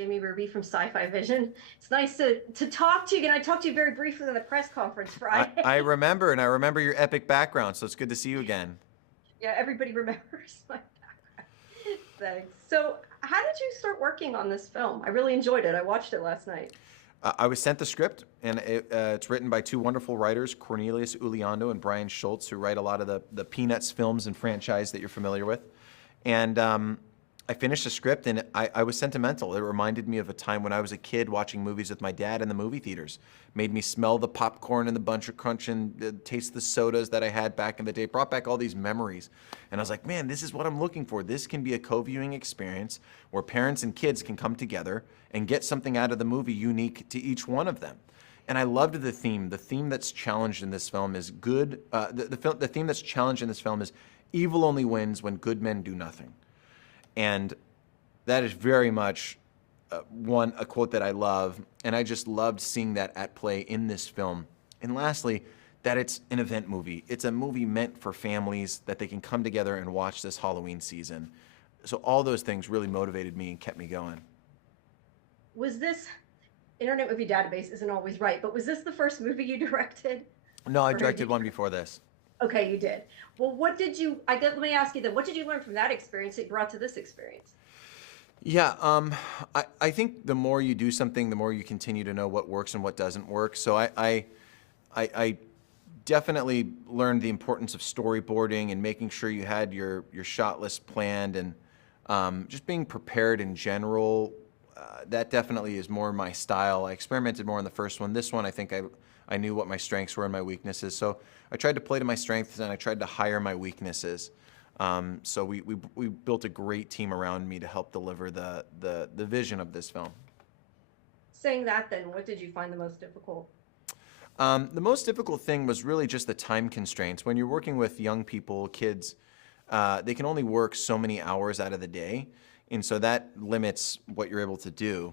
Jamie Ruby from Sci-Fi-vision. It's nice to talk to you again. I talked to you very briefly in the press conference I Friday. remember, and I remember your epic background, so it's good to see you again. Yeah, everybody remembers my background. Thanks. So, how did you start working on this film? I really enjoyed it. I watched it last night. I was sent the script, and it's written by two wonderful writers, Cornelius Uliando and Brian Schultz, who write a lot of the Peanuts films and franchise that you're familiar with. And I finished the script, and I was sentimental. It reminded me of a time when I was a kid watching movies with my dad in the movie theaters. Made me smell the popcorn and the bunch of crunch and taste the sodas that I had back in the day. Brought back all these memories. And I was like, man, this is what I'm looking for. This can be a co-viewing experience where parents and kids can come together and get something out of the movie unique to each one of them. And I loved the theme. The theme that's challenged in this film is good. The theme that's challenged in this film is evil only wins when good men do nothing. And that is very much a quote that I love, and I just loved seeing that at play in this film. And lastly, that it's an event movie. It's a movie meant for families that they can come together and watch this Halloween season. So all those things really motivated me and kept me going. Was this Internet Movie Database isn't always right, but was this the first movie you directed? No, I Or had directed you one before this. Okay, you did. Well, what did you I guess let me ask you then, what did you learn from that experience that you brought to this experience? Yeah, I think the more you do something, the more you continue to know what works and what doesn't work. So I definitely learned the importance of storyboarding and making sure you had your shot list planned and just being prepared in general. That definitely is more my style. I experimented more in the first one. This one, I think I knew what my strengths were and my weaknesses. So I tried to play to my strengths and I tried to hire my weaknesses. So we built a great team around me to help deliver the vision of this film. Saying that then, what did you find the most difficult? The most difficult thing was really just the time constraints. When you're working with young people, kids, they can only work so many hours out of the day, and so that limits what you're able to do.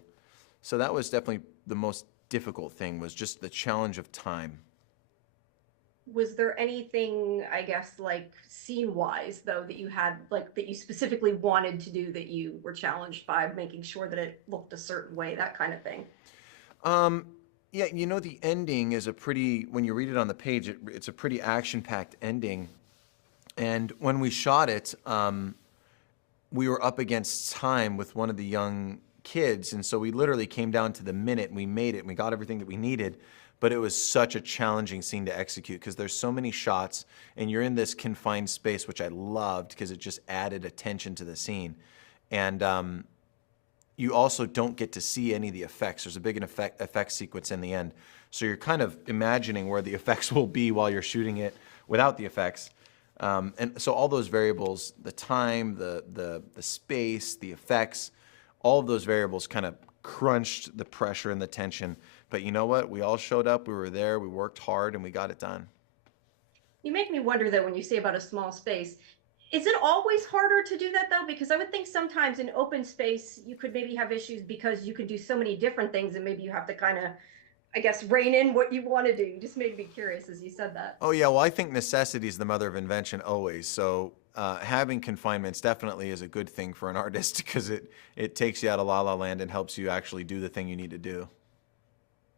So that was definitely the most difficult thing, was just the challenge of time. Was there anything, I guess, like scene-wise though, that you had like that you specifically wanted to do that you were challenged by making sure that it looked a certain way, that kind of thing? Um, yeah, the ending is when you read it on the page, it's a pretty action-packed ending. And when we shot it, we were up against time with one of the young kids, and so we literally came down to the minute and we made it and we got everything that we needed. But it was such a challenging scene to execute because there's so many shots and you're in this confined space, which I loved because it just added attention to the scene. And you also don't get to see any of the effects. There's a big effect sequence in the end. So you're kind of imagining where the effects will be while you're shooting it without the effects. And so all those variables, the time, the space, the effects, all of those variables kind of crunched the pressure and the tension. But you know what? We all showed up, we were there, we worked hard, and we got it done. You make me wonder though when you say about a small space, is it always harder to do that though? Because I would think sometimes in open space you could maybe have issues because you could do so many different things and maybe you have to kind of, I guess, rein in what you want to do. You just made me curious as you said that. Oh yeah, well I think necessity is the mother of invention always. So having confinements definitely is a good thing for an artist because it takes you out of la la land and helps you actually do the thing you need to do.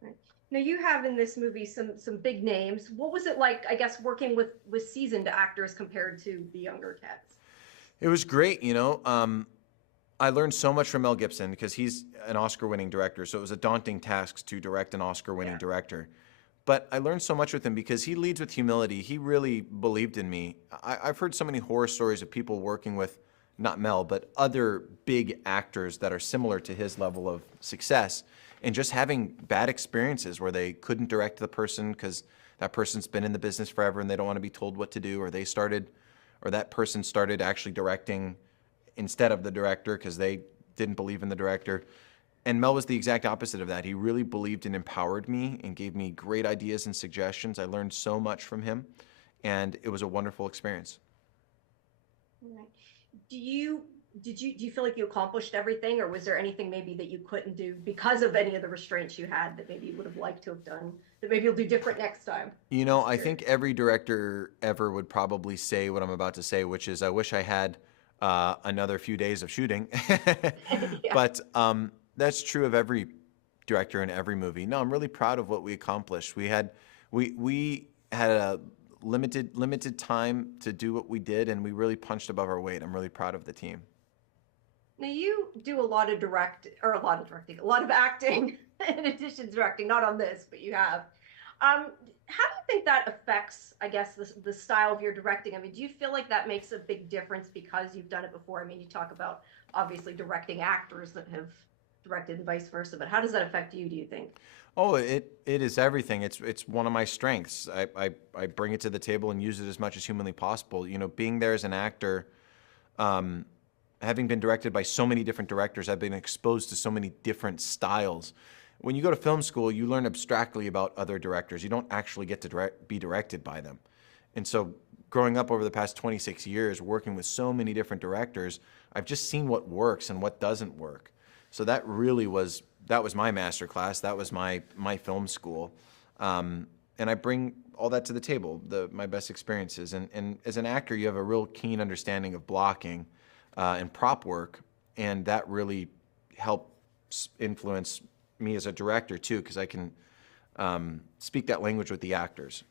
Right. Now you have in this movie some big names. What was it like, I guess, working with seasoned actors compared to the younger cats? It was great, I learned so much from Mel Gibson because he's an Oscar-winning director, so it was a daunting task to direct an Oscar-winning Yeah. director. But I learned so much with him because he leads with humility. He really believed in me. I've heard so many horror stories of people working with, not Mel, but other big actors that are similar to his level of success and just having bad experiences where they couldn't direct the person because that person's been in the business forever and they don't want to be told what to do, or that person started actually directing instead of the director because they didn't believe in the director. And Mel was the exact opposite of that. He really believed and empowered me and gave me great ideas and suggestions. I learned so much from him, and it was a wonderful experience. Right. Do you feel like you accomplished everything, or was there anything maybe that you couldn't do because of any of the restraints you had that maybe you would have liked to have done that maybe you'll do different next time? Just I curious. think every director ever would probably say what I'm about to say, which is I wish I had another few days of shooting. Yeah. But That's true of every director in every movie. No, I'm really proud of what we accomplished. We had a limited time to do what we did, and we really punched above our weight. I'm really proud of the team. Now you do a lot of directing, a lot of acting in addition to directing, not on this, but you have. How do you think that affects, I guess, the style of your directing? I mean, do you feel like that makes a big difference because you've done it before? I mean, you talk about obviously directing actors that have directed and vice versa, but how does that affect you, do you think? Oh, it is everything. It's one of my strengths. I bring it to the table and use it as much as humanly possible. You know, being there as an actor, having been directed by so many different directors, I've been exposed to so many different styles. When you go to film school, you learn abstractly about other directors. You don't actually get to be directed by them. And so growing up over the past 26 years, working with so many different directors, I've just seen what works and what doesn't work. So that really was, that was my master class. That was my film school. And I bring all that to the table, my best experiences. And as an actor, you have a real keen understanding of blocking and prop work. And that really helps influence me as a director too, because I can speak that language with the actors.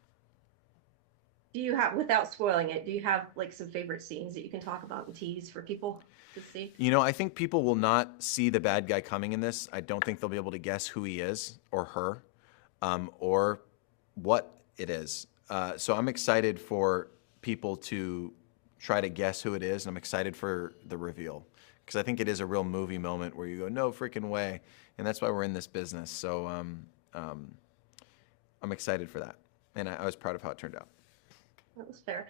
Do you have, without spoiling it, do you have like some favorite scenes that you can talk about and tease for people to see? You know, I think people will not see the bad guy coming in this. I don't think they'll be able to guess who he is or her, or what it is. So I'm excited for people to try to guess who it is, and I'm excited for the reveal, because I think it is a real movie moment where you go, no freaking way, and that's why we're in this business. So I'm excited for that, and I was proud of how it turned out. That was fair.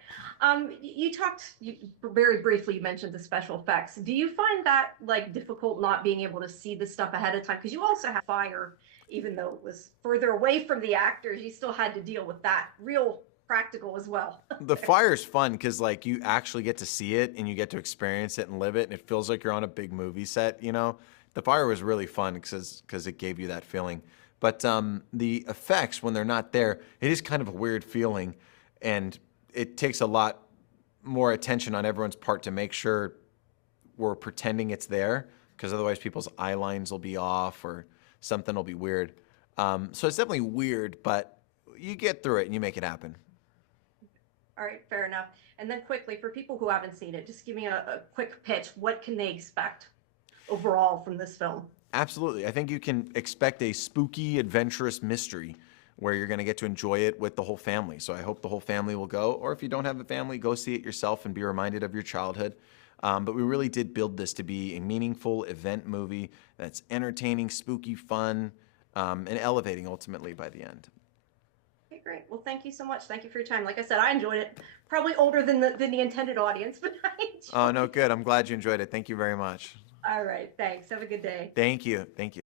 You very briefly mentioned the special effects. Do you find that like difficult not being able to see the stuff ahead of time? Because you also have fire, even though it was further away from the actors, you still had to deal with that real practical as well. The fire's fun because like you actually get to see it and you get to experience it and live it, and it feels like you're on a big movie set, you know? The fire was really fun because it gave you that feeling. But the effects, when they're not there, it is kind of a weird feeling, and it takes a lot more attention on everyone's part to make sure we're pretending it's there, because otherwise people's eye lines will be off or something will be weird. So it's definitely weird, but you get through it and you make it happen. All right, fair enough. And then quickly, for people who haven't seen it, just give me a quick pitch. What can they expect overall from this film? Absolutely. I think you can expect a spooky, adventurous mystery where you're going to get to enjoy it with the whole family. So I hope the whole family will go, or if you don't have a family, go see it yourself and be reminded of your childhood. But we really did build this to be a meaningful event movie that's entertaining, spooky, fun, and elevating ultimately by the end. Okay, great. Well, thank you so much. Thank you for your time. Like I said, I enjoyed it. Probably older than the intended audience, but I enjoyed it. Oh, no, good. I'm glad you enjoyed it. Thank you very much. All right, thanks. Have a good day. Thank you. Thank you.